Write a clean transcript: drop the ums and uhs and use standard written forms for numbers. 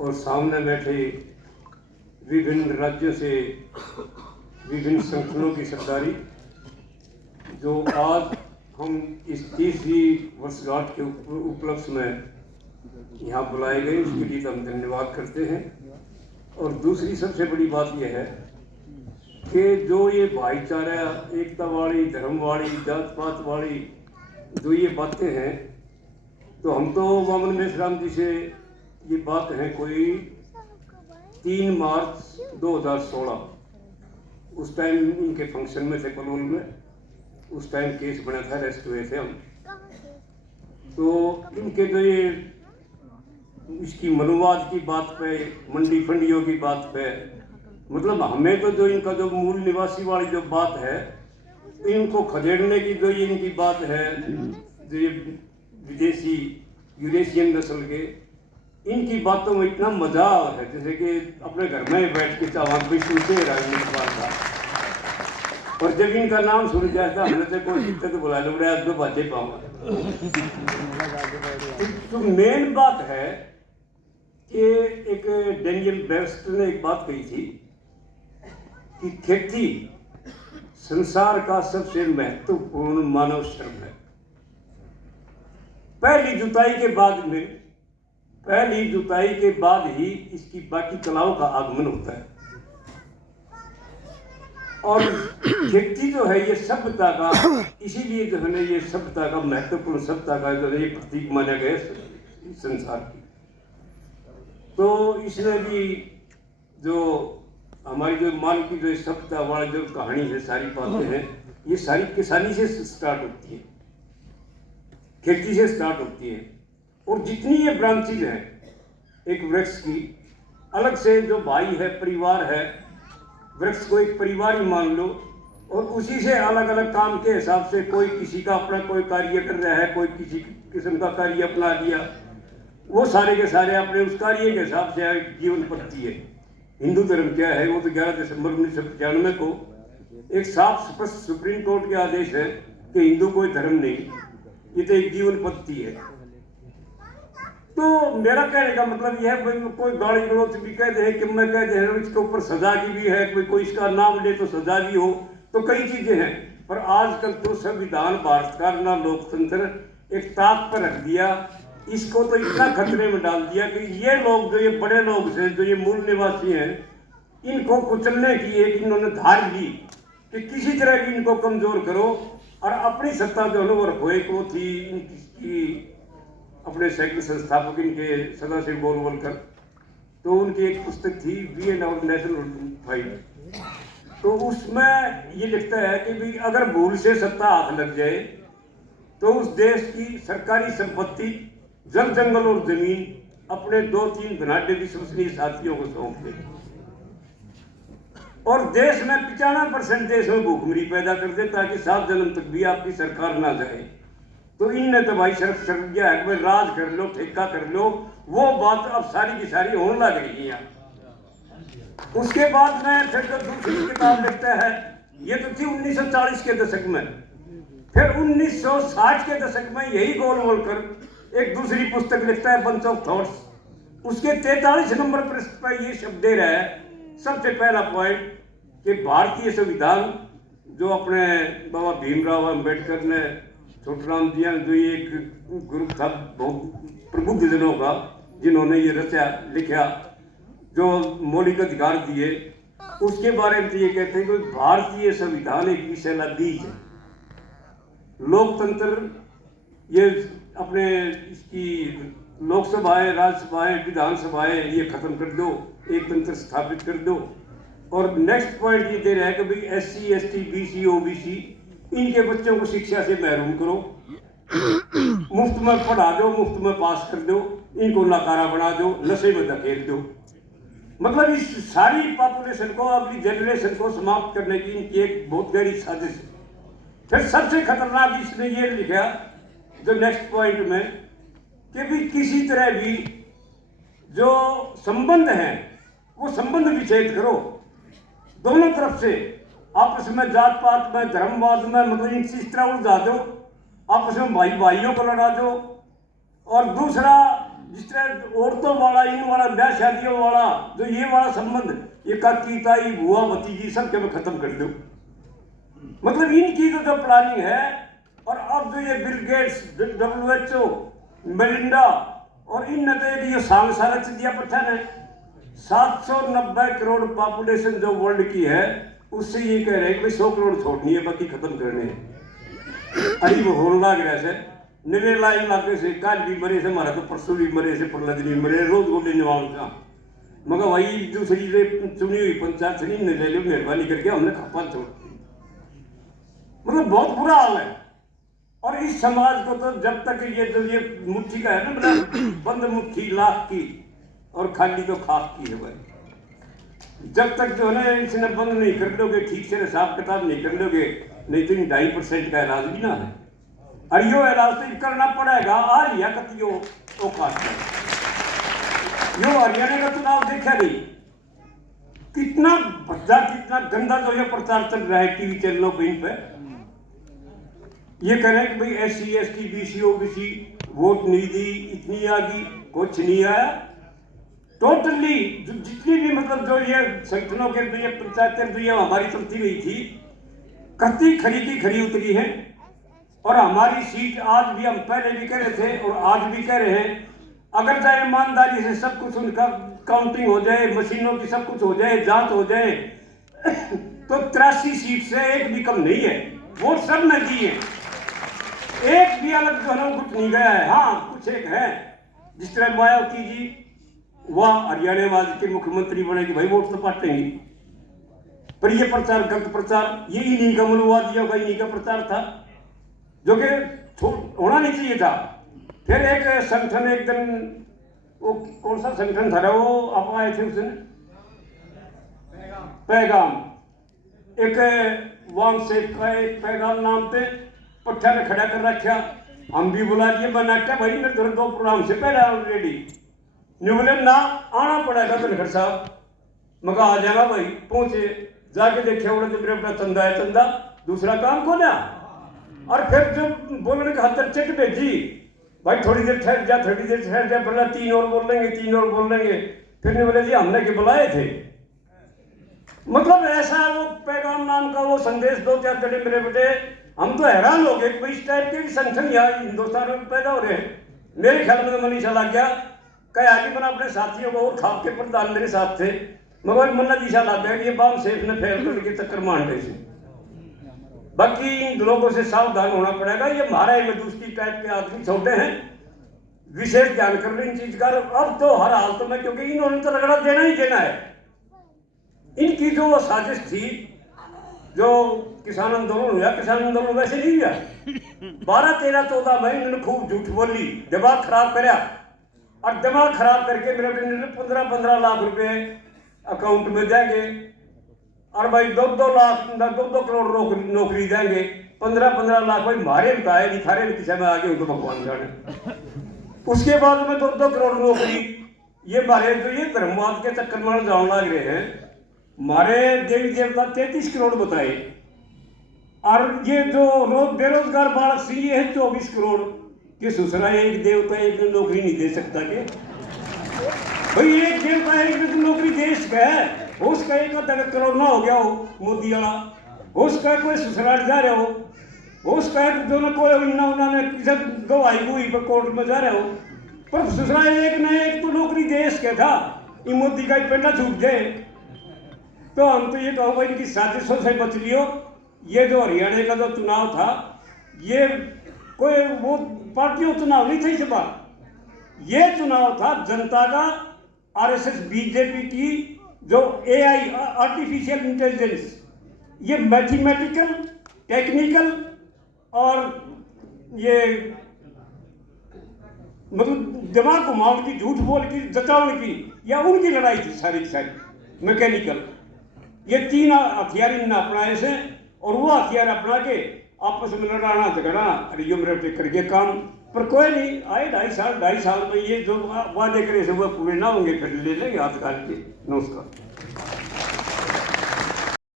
और सामने बैठे विभिन्न राज्यों से विभिन्न संगठनों की सरदारी, जो आज हम इस 30वीं वर्षगांठ के उपलक्ष्य में यहाँ बुलाए गए, उसके लिए हम धन्यवाद करते हैं। और दूसरी सबसे बड़ी बात यह है कि जो ये भाईचारा, एकता वाली, धर्म वाली, जात पात वाली जो ये बातें हैं, तो हम तो वामन मेश्राम जी से ये बात है कोई 3 मार्च 2016, उस टाइम इनके फंक्शन में थे कलोल में, उस टाइम केस बना था, अरेस्ट हुए थे हम। तो इनके जो ये इसकी मनुवाद की बात पे, मंडी फंडियों की बात पे, मतलब हमें तो जो इनका जो मूल निवासी वाली जो बात है, इनको खदेड़ने की जो ये इनकी बात है, जो ये विदेशी यूरेशियन नस्ल के, इनकी बातों में इतना मजा है जैसे कि अपने घर में बैठ के चावल भी सुनते राजनीतिक बात का। और जब इनका नाम सुन जाता हमने तो कोई दिक्कत बुला लो बड़े आज तो बातें पाऊंगा। तो मेन बात है कि एक डेनियल बेयरस्टर ने एक बात कही थी कि खेती संसार का सबसे महत्वपूर्ण मानव श्रम है। पहली जुताई के बाद ही इसकी बाकी कलाओं का आगमन होता है। और खेती जो है ये सभ्यता का, इसीलिए जो है ना ये सभ्यता का महत्वपूर्ण, सभ्यता का जो है ये प्रतीक माना गया संसार की। तो इसमें भी जो हमारी जो मान की जो सभ्यता वाली जो कहानी है, सारी बातें हैं, ये सारी किसानी से स्टार्ट होती है, खेती से स्टार्ट होती है। और जितनी ये ब्रांचेज हैं एक वृक्ष की, अलग से जो भाई है, परिवार है, वृक्ष को एक परिवार ही मान लो, और उसी से अलग अलग काम के हिसाब से कोई किसी का अपना कोई कार्य कर रहा है, कोई किसी किस्म का कार्य अपना लिया, वो सारे के सारे अपने उस कार्य के हिसाब से जीवन पद्धति है। हिंदू धर्म क्या है, वो तो 11 दिसंबर 1995 को एक साफ स्पष्ट सुप्रीम कोर्ट के आदेश है कि हिंदू कोई धर्म नहीं, ये तो एक जीवन पद्धति है। तो मेरा कहने का मतलब यह है, कोई गाली गलौज भी कह दे कि मैं कह दे, इसके ऊपर सजा की भी है, कोई इसका नाम ले तो सजा भी हो, तो कई चीजें हैं। पर आजकल तो संविधान भारत का ना लोकतंत्र एक ताक पर रख दिया, इसको तो इतना खतरे में डाल दिया कि ये लोग जो ये बड़े लोग हैं, जो ये मूल निवासी हैं, इनको कुचलने की एक इन्होंने धार ली कि किसी तरह भी इनको कमजोर करो और अपनी सत्ता जो है वो रखो। एक वो थी इनकी अपने सैकड़ों संस्थापक इनके सदाशिव गोलवलकर, तो उनकी एक पुस्तक थी we and our national fight, तो उसमें ये लिखता है कि भाई अगर भूल से सत्ता हाथ लग जाए तो उस देश की सरकारी संपत्ति, जल जंगल और जमीन अपने 2-3 धनाढ्य विश्वसनीय साथियों को सौंप दे। और देश में 95% देश में भूखमरी पैदा कर दे ताकि 7 जन्म तक भी आपकी सरकार ना जाए। तो इनने तो भाई शर्त दिया है कि राज कर लो, ठेका कर लो, वो बात अब सारी की सारी होने लग रही है। उसके बाद में फिर जो दूसरी किताब लिखता है, ये तो थी 1940 के दशक में, फिर 1960 के दशक में यही गोलवलकर एक दूसरी पुस्तक लिखता है बंच ऑफ थॉट्स। उसके 43 नंबर पृष्ठ पर ये शब्द दे रहा है, सबसे पहला पॉइंट, कि भारतीय संविधान जो अपने बाबा भीमराव अम्बेडकर ने, छोटूराम जी, जो ये एक ग्रुप था बहुत प्रबुद्ध जनों का, जिन्होंने ये रचा लिखा, जो मौलिक अधिकार दिए, उसके बारे में तो ये कहते हैं कि भारतीय संविधान एक विषैला बीज है। लोकतंत्र ये अपने इसकी लोकसभाएं, राज्यसभाएं, विधानसभाएं ये खत्म कर दो, एक तंत्र स्थापित कर दो। और नेक्स्ट पॉइंट ये दे रहा है कि भाई SC ST BC OBC इनके बच्चों को शिक्षा से महरूम करो, मुफ्त में पढ़ा दो, मुफ्त में पास कर दो, इनको नकारा बना दो, नशे में धकेल दो। मतलब इस सारी पॉपुलेशन को, अपनी जनरेशन को समाप्त करने की इनकी एक बहुत गहरी साजिश है। फिर सबसे खतरनाक इसने ये लिखा जो नेक्स्ट पॉइंट में, कि भी किसी तरह भी जो संबंध हैं वो संबंध विच्छेद करो, दोनों तरफ से, आपस में जात पात में, धर्मवाद में, मतलब इस तरह उलझा दो, आपस में भाई भाइयों को लड़ा दो। और दूसरा जिस तरह औरतों वाला, इन वाला, ब्याह शादियों वाला, जो ये वाला संबंध, ये काकी ताई बुआ भतीजी सब के मैं खत्म कर दूं। मतलब इनकी तो जो प्लानिंग है। और अब जो ये बिल गेट्स, WHO, मेलिंडा और इन तो ये सांग सारा दिया पठान है। 790 करोड़ पॉपुलेशन जो वर्ल्ड की है, उससे ये कह रहे हैं कि भाई 100 करोड़ छोड़नी है, बाकी खत्म करने हैं। अरे वो होने लग रहा है नवे लाइन लागे से, कल भी मरे से, हमारा तो परसों भी मरे से, प्रलजनी मरे, रोज गोले नवाल का। मगर वही दूसरी चुनी हुई पंचायत से नहीं ले लो, मेहरबानी करके हमने खपा छोड़ दी। मतलब बहुत बुरा हाल है। और इस समाज को तो जब तक ये मुट्ठी का है ना, मतलब बंद मुट्ठी लाख की और खाली तो खाक की है भाई। जब तक जो है ना इसने बंद नहीं कर लोगे, ठीक से हिसाब किताब नहीं कर लोगे, नहीं तो 2.5% का इलाज भी ना है। और यो इलाज तो करना पड़ेगा। आ लिया कतियो औकात यो हरियाणा का चुनाव देखा नहीं, कितना भद्दा, कितना गंदा जो ये प्रचार चल रहा है टीवी चैनलों पे। इन पे ये कह रहे हैं कि भाई SC ST BC OBC vote नहीं दी, इतनी आ गई, कुछ नहीं आया। टोटली जितनी भी मतलब जो ये संगठनों के जो ये पंचायतें जो ये हमारी चलती गई थी, कत्ती खरी की खरी उतरी है। और हमारी सीट आज भी, हम पहले भी कह रहे थे और आज भी कह रहे हैं, अगर चाहे ईमानदारी से सब कुछ उनका काउंटिंग हो जाए, मशीनों की सब कुछ हो जाए, जांच हो जाए, तो 83 सीट से एक भी कम नहीं है। वोट सब में दी है, एक भी अलग जो है कुछ नहीं गया है। हाँ कुछ एक है, जिस तरह मायावती जी वह हरियाणा के मुख्यमंत्री बनेगी, भाई वोट तो पाटेंगी, पर ये प्रचार गलत प्रचार, ये इन्हीं का मनोवादियों का, इन्हीं का प्रचार था जो कि होना नहीं चाहिए था। फिर एक संगठन, एक दिन वो कौन सा संगठन था वो आप आए थे उस दिन, पैगाम, एक वाम से का एक पैगाम नाम पे पट्टा ने खड़ा कर रखा। हम भी बुला लिए, बनाटा भाई मेरे घर 2 प्रोग्राम से पहले ऑलरेडी बोले ना आना पड़ेगा धनखड़ साहब। मगर आ जाएगा भाई, पहुंचे, जाके देखे बोले तो मेरे अपना चंदा है, चंदा दूसरा काम को ना। और फिर जो बोलने का हद चिट भेजी, भाई थोड़ी देर ठहर जा, थोड़ी देर ठहर जा, बोला 3 और बोल लेंगे, 3 और बोल लेंगे। फिर नहीं बोले जी हमने के बुलाए थे। मतलब ऐसा वो पैगाम नाम का वो संदेश 2-4 जड़े मेरे बेटे, हम तो हैरान हो गए कि इस टाइप के संगठन यहाँ हिंदुस्तान में पैदा हो रहे हैं। मेरे ख्याल में तो मनीषा लग गया, कहीं आगे बना अपने साथियों को और खाप के प्रधान मेरे साथ थे, मगर मन्ना दिशा लग गया कि ये बाम सेफ ने फैल करके चक्कर मान रहे थे। बाकी इन लोगों से सावधान होना पड़ेगा। ये हमारा दूसरी टाइप के आदमी छोटे हैं, विशेष ध्यान कर लो इन चीज का। अब तो हर हालत में, क्योंकि इन्होंने तो रगड़ा देना ही देना है। इनकी जो साजिश थी, जो किसान आंदोलन हुआ, किसान आंदोलन वैसे नहीं हुआ। 12, 13, 14 में इन्होंने खूब झूठ बोली, दिमाग खराब कराया, और दिमाग खराब करके मेरे 15-15 लाख रुपए अकाउंट में देंगे, और भाई 2-2 लाख 2-2 करोड़ नौकरी देंगे। 15-15 लाख भाई मारे बताए नहीं, थारे किसी में आगे उनको भगवान जाने। उसके बाद में 2-2 करोड़ नौकरी। ये मारे जो ये धर्मवाद के चक्कर में जाने लग रहे हैं। मारे देवी देवता 33 करोड़ बताए, और ये जो रोज बेरोजगार बालक सी है 24 करोड़ के। सुसरा एक देवता एक नौकरी नहीं दे सकता के भाई, एक देवता एक नौकरी देश का है, उसका 1 करोड़ ना हो गया हो मोदी वाला, उसका कोई ससुराल जा रहे हो, उसका जो ना कोई उन्होंने किसी गवाही हुई पर कोर्ट में जा रहे हो, पर ससुराल एक ना एक तो नौकरी देश का था। ये मोदी का पेटा छूट जाए तो हम तो ये कहो भाई इनकी साजिशों से बच लियो। ये जो हरियाणा का जो चुनाव था, ये कोई वो पार्टियों चुनाव नहीं था इस बार, ये चुनाव था जनता का, RSS BJP की जो AI आर्टिफिशियल इंटेलिजेंस, ये मैथमेटिकल, टेक्निकल और ये मतलब दिमाग घुमाव की, झूठ बोल की, जतावन की, या उनकी लड़ाई थी सारी की सारी मैकेनिकल। ये 3 हथियार इन्होंने अपनाए से, और वो हथियार अपना के आपस में लड़ाना झगड़ा, अरे यो मेरे करके काम। पर कोई नहीं, आए 2.5 साल में ये जो वादे करे से वो पूरे ना होंगे, फिर ले लेंगे हाथ काट के। नमस्कार।